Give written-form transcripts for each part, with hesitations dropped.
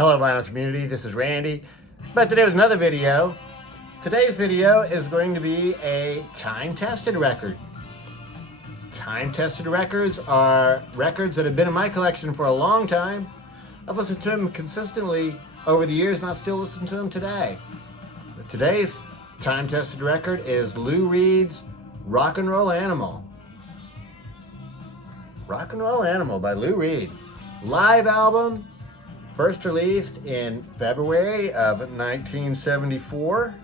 Hello vinyl community, this is Randy. But today with another video. Today's video is going to be a time-tested record. Time-tested records are records that have been in my collection for a long time. I've listened to them consistently over the years and I still listen to them today. But today's time-tested record is Lou Reed's Rock and Roll Animal. Rock and Roll Animal by Lou Reed. Live album, first released in February of 1974.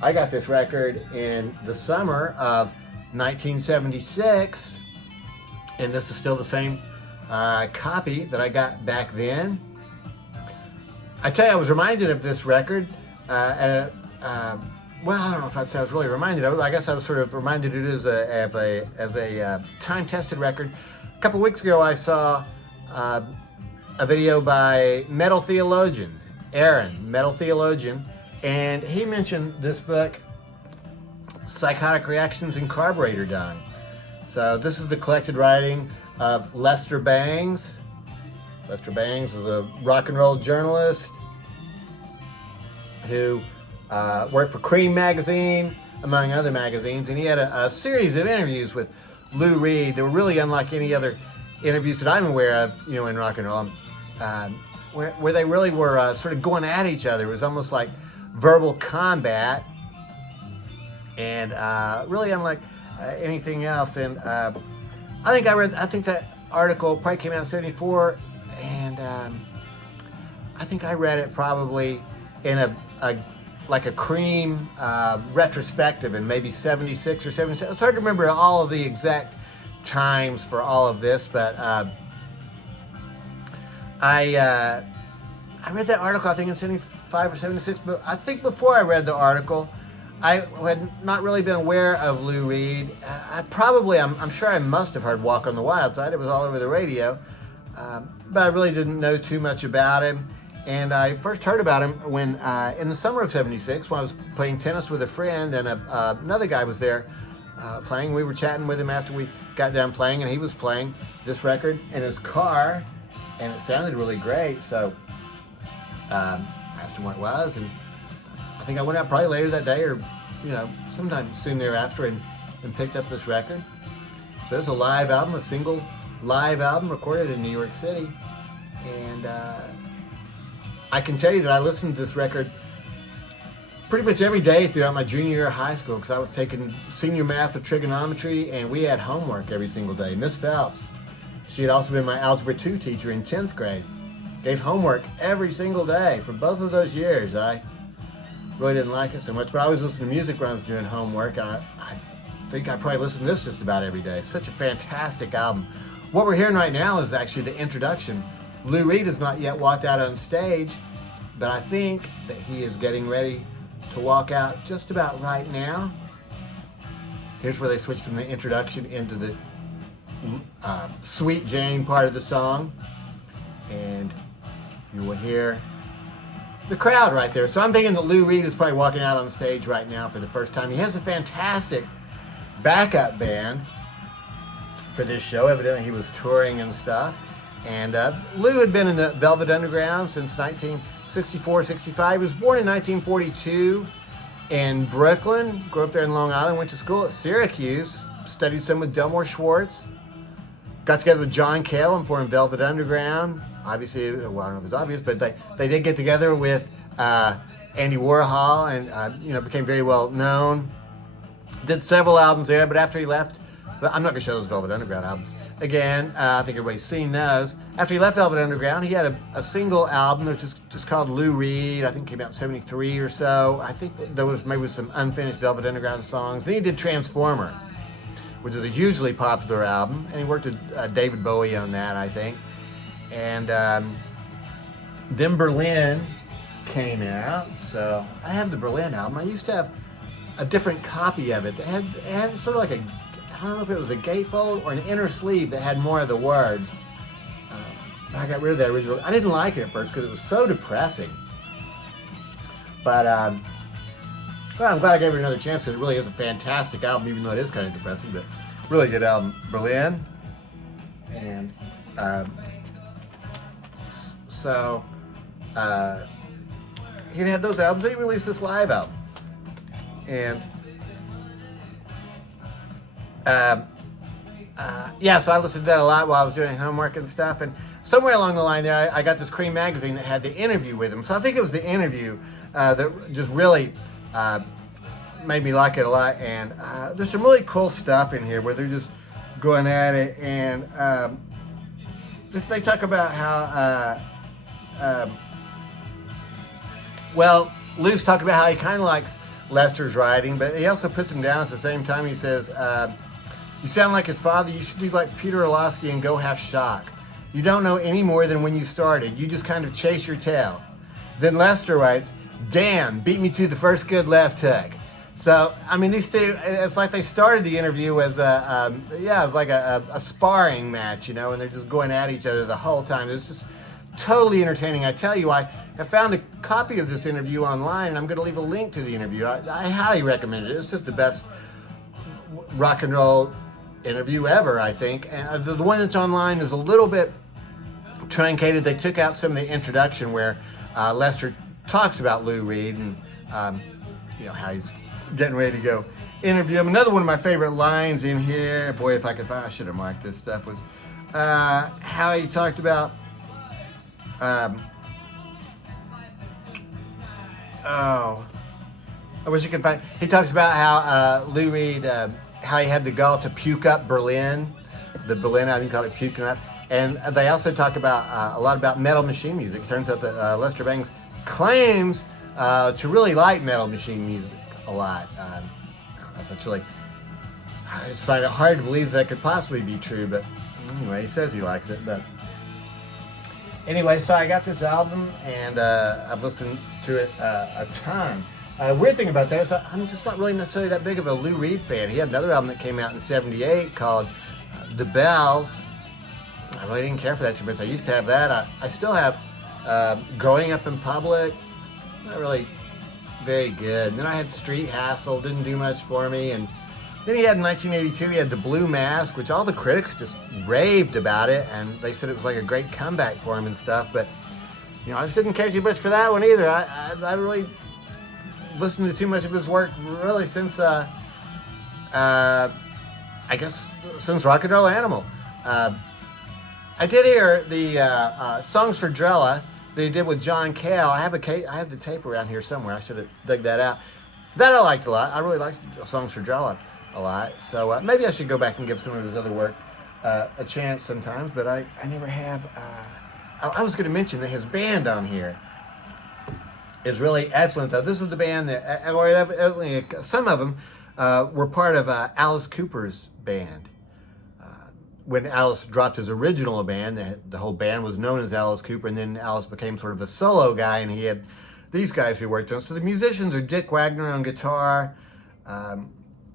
I got this record in the summer of 1976, and this is still the same copy that I got back then. I tell you, I was reminded of this record. Well, I don't know if I'd say I was really reminded of it. I guess I was sort of reminded it as a time-tested record. A couple weeks ago, I saw a video by Metal Theologian, Aaron, Metal Theologian, and he mentioned this book, Psychotic Reactions in Carburetor Dung. So this is the collected writing of Lester Bangs. Lester Bangs was a rock and roll journalist who worked for Cream magazine, among other magazines, and he had a series of interviews with Lou Reed. They were really unlike any other interviews that I'm aware of, in rock and roll, where they really were sort of going at each other. It was almost like verbal combat, and really unlike anything else. And I think that article probably came out in '74, and I think I read it probably in a Cream retrospective in maybe 76 or 77. It's hard to remember all of the exact times for all of this, but I read that article, I think in 75 or 76, but I think before I read the article, I had not really been aware of Lou Reed. I'm sure I must have heard Walk on the Wild Side. It was all over the radio, but I really didn't know too much about him. And I first heard about him when, in the summer of '76, when I was playing tennis with a friend, and another guy was there playing. We were chatting with him after we got done playing, and he was playing this record in his car, and it sounded really great. So I asked him what it was, and I think I went out probably later that day, or sometime soon thereafter, and picked up this record. So it's a live album, a single live album recorded in New York City, and I can tell you that I listened to this record pretty much every day throughout my junior year of high school, because I was taking senior math with trigonometry, and we had homework every single day. Miss Phelps, she had also been my Algebra 2 teacher in 10th grade, gave homework every single day for both of those years. I really didn't like it so much, but I always listened to music when I was doing homework. I think I probably listened to this just about every day. It's such a fantastic album. What we're hearing right now is actually the introduction. Lou Reed has not yet walked out on stage, but I think that he is getting ready to walk out just about right now. Here's where they switch from the introduction into the Sweet Jane part of the song, and you will hear the crowd right there. So I'm thinking that Lou Reed is probably walking out on stage right now for the first time. He has a fantastic backup band for this show. Evidently he was touring and stuff. And Lou had been in the Velvet Underground since 1964-65. He was born in 1942 in Brooklyn, grew up there in Long Island, went to school at Syracuse, studied some with Delmore Schwartz, got together with John Cale and formed Velvet Underground. Obviously, well, I don't know if it's obvious, but they did get together with Andy Warhol, and became very well known. Did several albums there, but after he left, but I'm not going to show those Velvet Underground albums. Again, I think everybody's seen those. After he left Velvet Underground, he had a single album that was just called Lou Reed. I think it came out in '73 or so. I think there was maybe some unfinished Velvet Underground songs. Then he did Transformer, which is a hugely popular album, and he worked with David Bowie on that, I think. And then Berlin came out. So I have the Berlin album. I used to have a different copy of it. It had sort of like I don't know if it was a gatefold or an inner sleeve that had more of the words. I got rid of that original. I didn't like it at first because it was so depressing. But well, I'm glad I gave it another chance, because it really is a fantastic album, even though it is kind of depressing. But really good album. Berlin. And So he had those albums, and he released this live album. And yeah, so I listened to that a lot while I was doing homework and stuff. And somewhere along the line there, I got this Cream magazine that had the interview with him. So I think it was the interview that just really made me like it a lot. And there's some really cool stuff in here where they're just going at it. And they talk about how, well, Lou's talking about how he kind of likes Lester's writing, but he also puts him down at the same time. He says, you sound like his father. You should do like Peter Orlovsky and go half shock. You don't know any more than when you started. You just kind of chase your tail. Then Lester writes, damn, beat me to the first good left hook. So, I mean, these two, it's like they started the interview as it's like a sparring match, you know, and they're just going at each other the whole time. It's just totally entertaining. I tell you, I found a copy of this interview online, and I'm going to leave a link to the interview. I highly recommend it. It's just the best rock and roll interview ever, I think. And the one that's online is a little bit truncated. They took out some of the introduction where Lester talks about Lou Reed and you know, how he's getting ready to go interview him. Another one of my favorite lines in here, boy, if I could find, I should have marked this stuff, was how he talked about I wish you could find. He talks about how Lou Reed, how he had the gall to puke up Berlin, the Berlin album, called it Puking Up. And they also talk about a lot about Metal Machine music. It turns out that Lester Bangs claims to really like Metal Machine music a lot. I don't know if that's really, I just find it hard to believe that could possibly be true, but anyway, he says he likes it. But anyway, so I got this album, and I've listened to it a ton. Weird thing about that is I'm just not really necessarily that big of a Lou Reed fan. He had another album that came out in '78 called The Bells. I really didn't care for that too much. I used to have that. I still have Growing Up in Public. Not really very good. And then I had Street Hassle. Didn't do much for me. And then he had in 1982, he had The Blue Mask, which all the critics just raved about it. And they said it was like a great comeback for him and stuff. But, you know, I just didn't care too much for that one either. I really listened to too much of his work really since, I guess, since Rock and Roll Animal. I did hear the Songs for Drella that he did with John Cale. I have the tape around here somewhere. I should have dug that out. That I liked a lot. I really liked Songs for Drella a lot. So maybe I should go back and give some of his other work a chance sometimes. But I never have. I was going to mention that his band on here is really excellent. Though this is the band that, or evidently, some of them were part of Alice Cooper's band. When Alice dropped his original band, the whole band was known as Alice Cooper, and then Alice became sort of a solo guy, and he had these guys who worked on. So the musicians are Dick Wagner on guitar,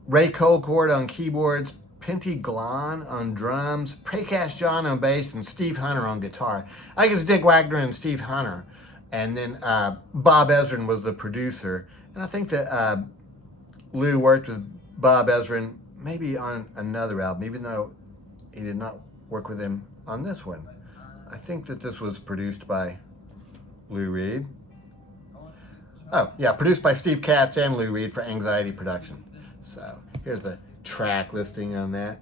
Ray Colcord on keyboards, Penty Glon on drums, Prakash John on bass, and Steve Hunter on guitar. I guess Dick Wagner and Steve Hunter. And then Bob Ezrin was the producer. And I think that Lou worked with Bob Ezrin maybe on another album, even though he did not work with him on this one. I think that this was produced by Lou Reed. Oh, yeah, produced by Steve Katz and Lou Reed for Anxiety Production. So here's the track listing on that.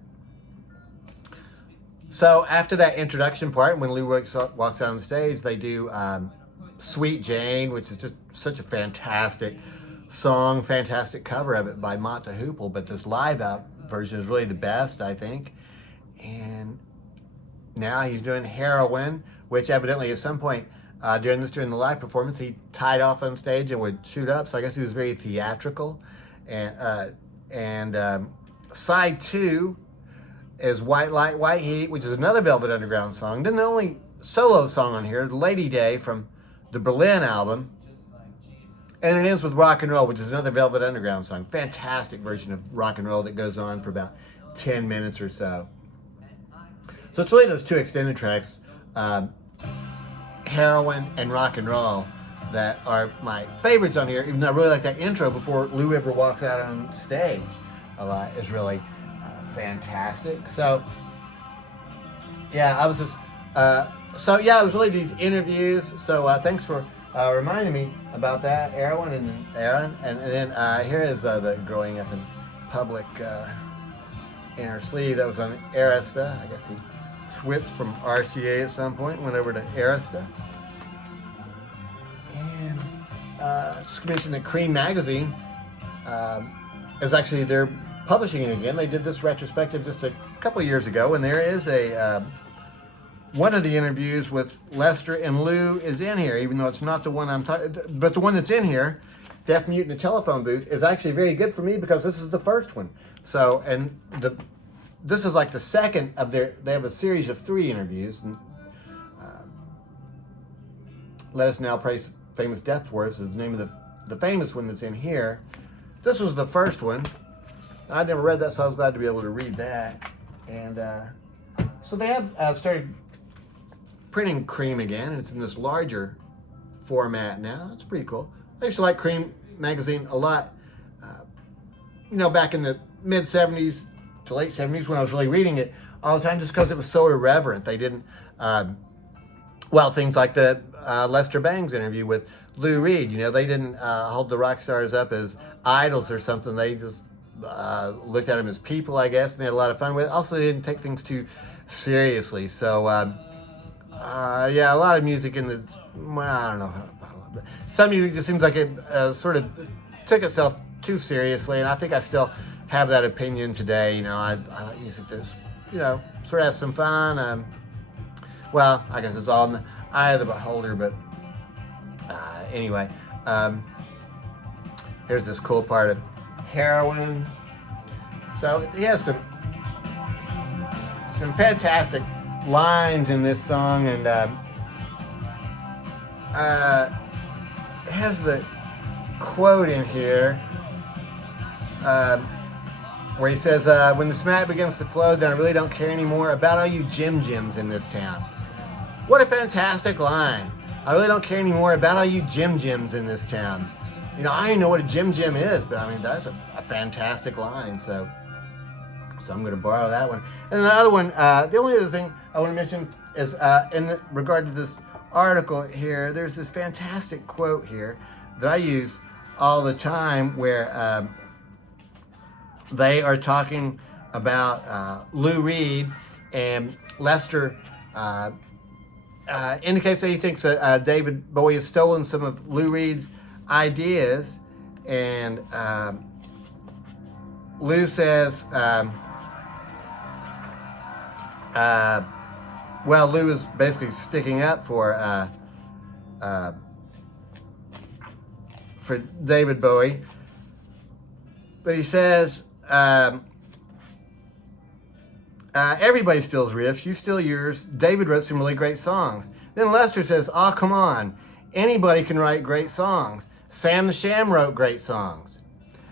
So after that introduction part, when Lou walks out on stage, they do Sweet Jane, which is just such a fantastic song, fantastic cover of it by Mott the Hoople, but this live out version is really the best, I think. And now he's doing Heroin, which evidently at some point during the live performance, he tied off on stage and would shoot up. So I guess he was very theatrical. And side 2 is White Light, White Heat, which is another Velvet Underground song. Then the only solo song on here, Lady Day from the Berlin album. And it ends with Rock and Roll, which is another Velvet Underground song. Fantastic version of Rock and Roll that goes on for about 10 minutes or so. So it's really those two extended tracks, Heroin and Rock and Roll, that are my favorites on here, even though I really like that intro before Lou ever walks out on stage a lot. Is really fantastic. So, yeah, I was just So yeah, it was really these interviews. So thanks for reminding me about that, Aaron and then here is the growing up in public inner sleeve. That was on Arista. I guess he switched from RCA at some point, went over to Arista. And just to mention that Cream Magazine is actually, they're publishing it again. They did this retrospective just a couple years ago, and there is a one of the interviews with Lester and Lou is in here, even though it's not the one I'm talking, but the one that's in here, Deaf Mute in the Telephone Booth, is actually very good for me because this is the first one. So, and this is like the second of they have a series of 3 interviews. And, Let Us Now Praise Famous Death Dwarfs is the name of the famous one that's in here. This was the first one. I'd never read that, so I was glad to be able to read that. And so they have started printing Cream again, and it's in this larger format now. That's pretty cool. I used to like Cream Magazine a lot. You know, back in the mid 70s to late 70s when I was really reading it all the time, just because it was so irreverent. They didn't, well, things like the Lester Bangs interview with Lou Reed, you know, they didn't hold the rock stars up as idols or something. They just looked at them as people, I guess, and they had a lot of fun with it. Also, they didn't take things too seriously. So, yeah, a lot of music in the, well, I don't know, but some music just seems like it sort of took itself too seriously, and I think I still have that opinion today. You know, I like music that's, you know, sort of has some fun. Well, I guess it's all in the eye of the beholder, but anyway, here's this cool part of Heroin. So he has some fantastic lines in this song, and it has the quote in here where he says, when the smack begins to flow, then I really don't care anymore about all you Jims in this town. What a fantastic line. I really don't care anymore about all you Jims in this town. You know, I don't know what a Jim is, but I mean, that's a fantastic line. So I'm going to borrow that one. And the other one, the only other thing I want to mention is in regard to this article here, there's this fantastic quote here that I use all the time where they are talking about Lou Reed, and Lester indicates that he thinks that David Bowie has stolen some of Lou Reed's ideas, and Lou says, well, Lou is basically sticking up for David Bowie, but he says, everybody steals riffs, you steal yours. David wrote some really great songs. Then Lester says, oh, come on, anybody can write great songs. Sam the Sham wrote great songs.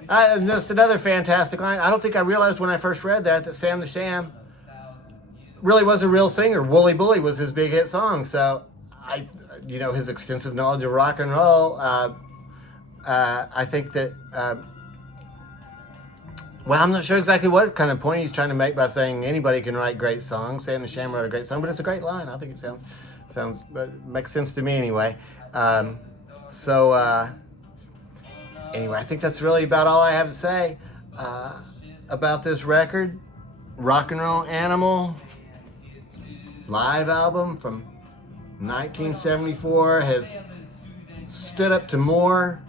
Just another fantastic line. I don't think I realized when I first read that Sam the Sham really was a real singer. Wooly Bully was his big hit song. So, you know, his extensive knowledge of rock and roll, I think that, well, I'm not sure exactly what kind of point he's trying to make by saying anybody can write great songs. Sam the Sham wrote a great song, but it's a great line. I think it sounds makes sense to me anyway. Anyway, I think that's really about all I have to say about this record. Rock and Roll Animal live album from 1974 has stood up to more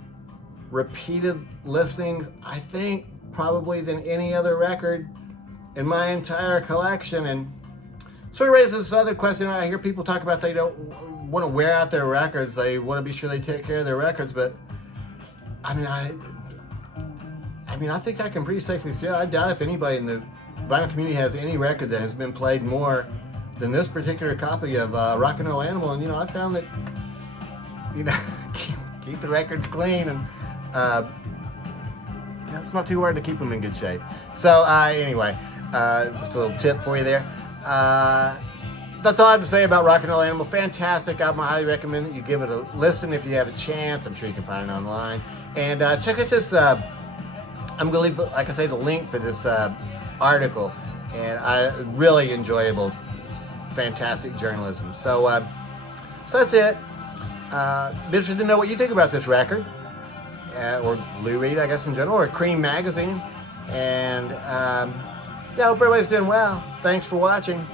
repeated listenings, I think, probably than any other record in my entire collection. And sort of raises this other question. I hear people talk about they don't want to wear out their records. They want to be sure they take care of their records. But I mean, I think I can pretty safely say I doubt if anybody in the vinyl community has any record that has been played more than this particular copy of Rock and Roll Animal. And, you know, I found that, you know, keep the records clean, and it's not too hard to keep them in good shape. So anyway, just a little tip for you there. That's all I have to say about Rock and Roll Animal. Fantastic album. I highly recommend that you give it a listen if you have a chance. I'm sure you can find it online. And check out this, I'm going to leave, like I say, the link for this article. And really enjoyable. fantastic journalism. So that's it. Be interested to know what you think about this record, or Lou Reed, I guess, in general, or Cream Magazine. And yeah, hope everybody's doing well. Thanks for watching.